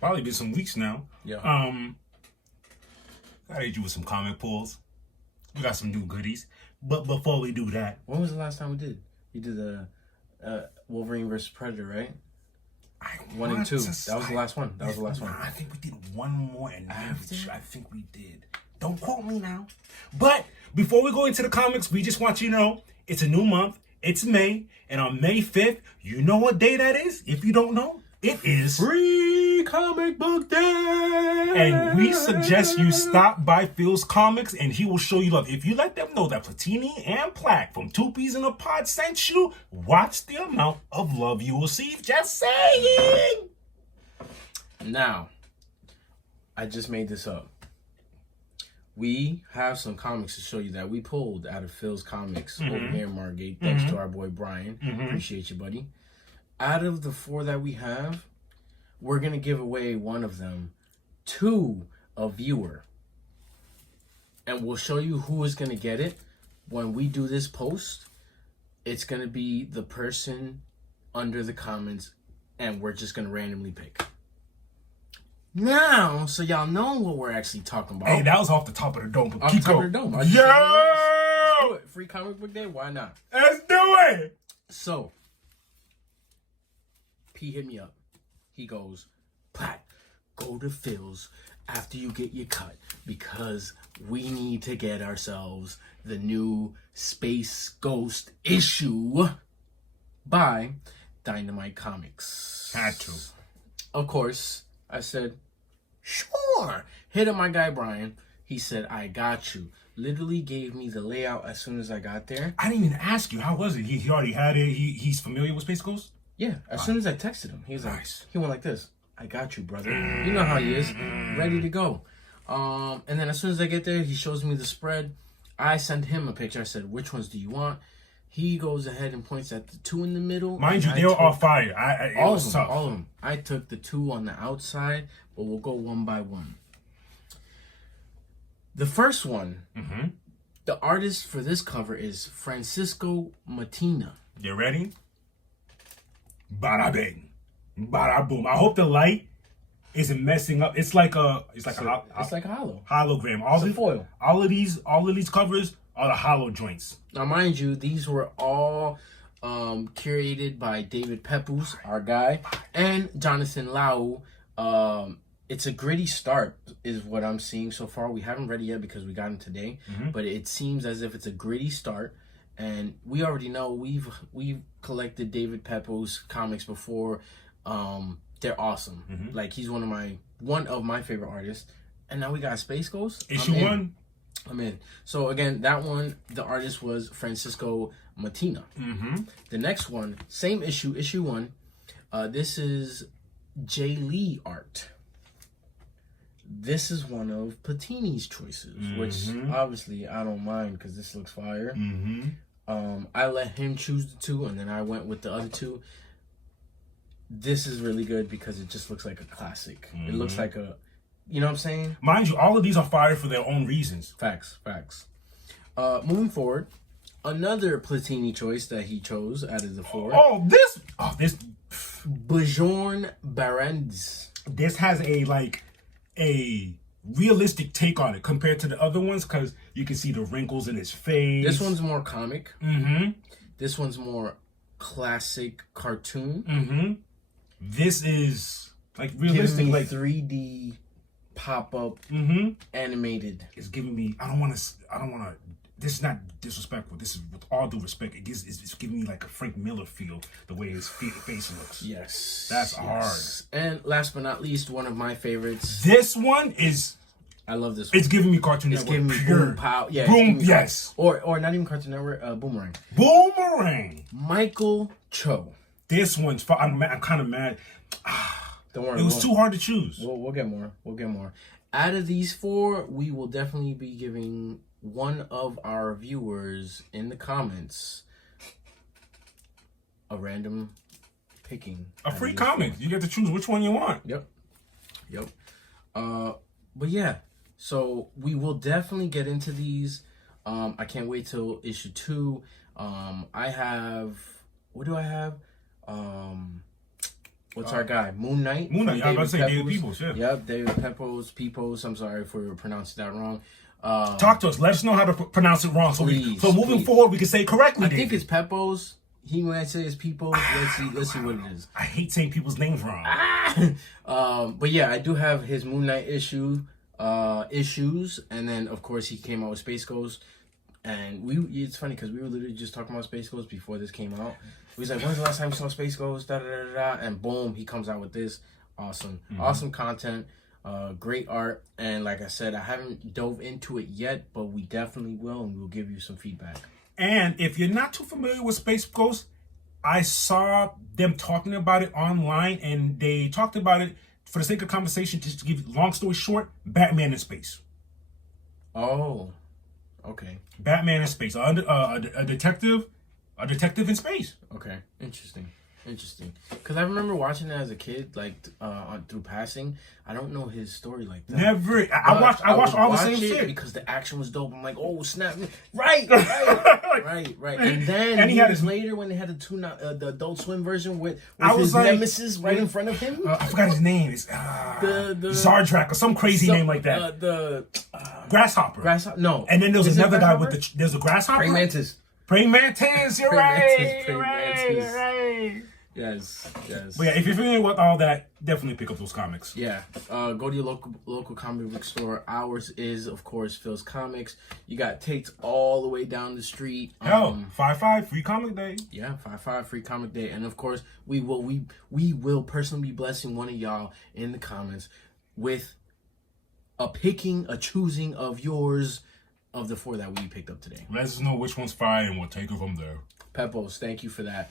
Probably been some weeks now. Yeah. Gotta hit you with some comic pulls. We got some new goodies. But before we do that, When was the last time we did? You did the Wolverine versus Predator, right? 1 and 2. That was the last one. That was the last one. I think we did one more, and I think we did. Don't quote me now. But before we go into the comics, we just want you to know it's a new month. It's May, and on May 5th, you know what day that is? If you don't know, it is Free Comic Book Day! And we suggest you stop by Phil's Comics and he will show you love. If you let them know that Platini and Plaque from Two Peas in a Pod sent you, watch the amount of love you will receive. Just saying! Now, I just made this up. We have some comics to show you that we pulled out of Phil's Comics over here in Margate. Thanks to our boy Brian. Appreciate you, buddy. Out of the 4 that we have, we're going to give away one of them to a viewer. And we'll show you who is going to get it when we do this post. It's going to be the person under the comments, and we're just going to randomly pick. Now, so y'all know what we're actually talking about. Hey, that was off the top of the dome. Off the top of the dome. Yo! Free Comic Book Day? Why not? Let's do it! So, P hit me up. He goes, Pat, go to Phil's after you get your cut because we need to get ourselves the new Space Ghost issue by Dynamite Comics. Had to. Of course, I said, sure. Hit up my guy Brian. He said, I got you. Literally gave me the layout as soon as I got there. I didn't even ask you. How was it? He already had it. He's familiar with Space Ghost? Yeah, as soon as I texted him, he was like, Nice. he went like this. I got you, brother. You know how he is, ready to go. And then as soon as I get there, he shows me the spread. I send him a picture. I said, which ones do you want? He goes ahead and points at the 2 in the middle. Mind you, they were all fire. All of them. I took the 2 on the outside, but we'll go one by one. The first one, the artist for this cover is Francisco Matina. You ready? Bada bing, bada boom. I hope the light isn't messing up. It's like a hollow hologram. Foil. All of these covers are the hollow joints. Now, mind you, these were all curated by David Pepus, our guy, and Jonathan Lau. It's a gritty start, is what I'm seeing so far. We haven't read it yet because we got them today, but it seems as if it's a gritty start. And we already know we've collected David Pepos comics before. They're awesome. Like he's one of my favorite artists. And now we got Space Ghost. Issue 1. I'm in. So again, that one, the artist was Francisco Matina. The next one, same issue, issue 1. This is Jay Lee art. This is one of Platini's choices, which obviously I don't mind because this looks fire. I let him choose the 2, and then I went with the other 2. This is really good because it just looks like a classic. It looks like a, you know what I'm saying? Mind you, all of these are fire for their own reasons. Facts. Moving forward, another Platini choice that he chose out of the 4. This Bjorn Barends. This has a realistic take on it compared to the other ones because you can see the wrinkles in his face. This one's more comic. This one's more classic cartoon. This is like realistic, like 3D pop-up animated. It's giving me. I don't want to. This is not disrespectful. This is with all due respect. It's giving me like a Frank Miller feel the way his face looks. Yes, that's hard. And last but not least, one of my favorites. This one is. I love this one. It's giving me Cartoon Network. It's giving me Boom Pow. Yeah, Boom. Yes. Or not even Cartoon Network. Boomerang. Boomerang. Michael Cho. This one's. I'm kind of mad. Don't worry. It was too hard to choose. We'll get more. Out of these 4, we will definitely be giving one of our viewers in the comments a random picking. A free comic. You get to choose which one you want. Yep. But yeah, so we will definitely get into these. I can't wait till issue 2. I have, what do I have? what's our guy? Moon Knight. Moon Knight. I was about to say David Peoples. Peoples. Yeah. Yep, David Peoples. I'm sorry for pronouncing that wrong. Talk to us. Let us know how to pronounce it wrong. So moving forward, we can say it correctly. I think it's Pepos. He might say it's people. Let's see what it is. I hate saying people's names wrong. But yeah, I do have his Moon Knight issues, and then of course he came out with Space Ghost, and it's funny because we were literally just talking about Space Ghost before this came out. We was like, when's the last time we saw Space Ghost? Da da da da, and boom, he comes out with this. Awesome content, great art, and like I said, I haven't dove into it yet, but we definitely will, and we'll give you some feedback. And if you're not too familiar with Space Ghost, I saw them talking about it online, and they talked about it for the sake of conversation. Just to give long story short, Batman in space. Oh, okay. Batman in space. A detective in space. Okay, interesting. Because I remember watching it as a kid, like through passing. I don't know his story like that. Never. I watched all the same shit because the action was dope. I'm like, oh snap! Right. And then he had later when they had the Adult Swim version with his nemesis right in front of him. I forgot his name. It's the Zardrak or some crazy name like that. The Grasshopper. No. And then there was another guy with there's a grasshopper. Praying Mantis. You're right. Yes. But yeah, if you're familiar with all that, definitely pick up those comics. Yeah. Go to your local comic book store. Ours is, of course, Phil's Comics. You got Tate's all the way down the street. 5/5 free comic day. Yeah, 5/5 free comic day. And of course, we will personally be blessing one of y'all in the comments with a choosing of yours of the 4 that we picked up today. Let us know which one's fire and we'll take it from there. Pepos, thank you for that.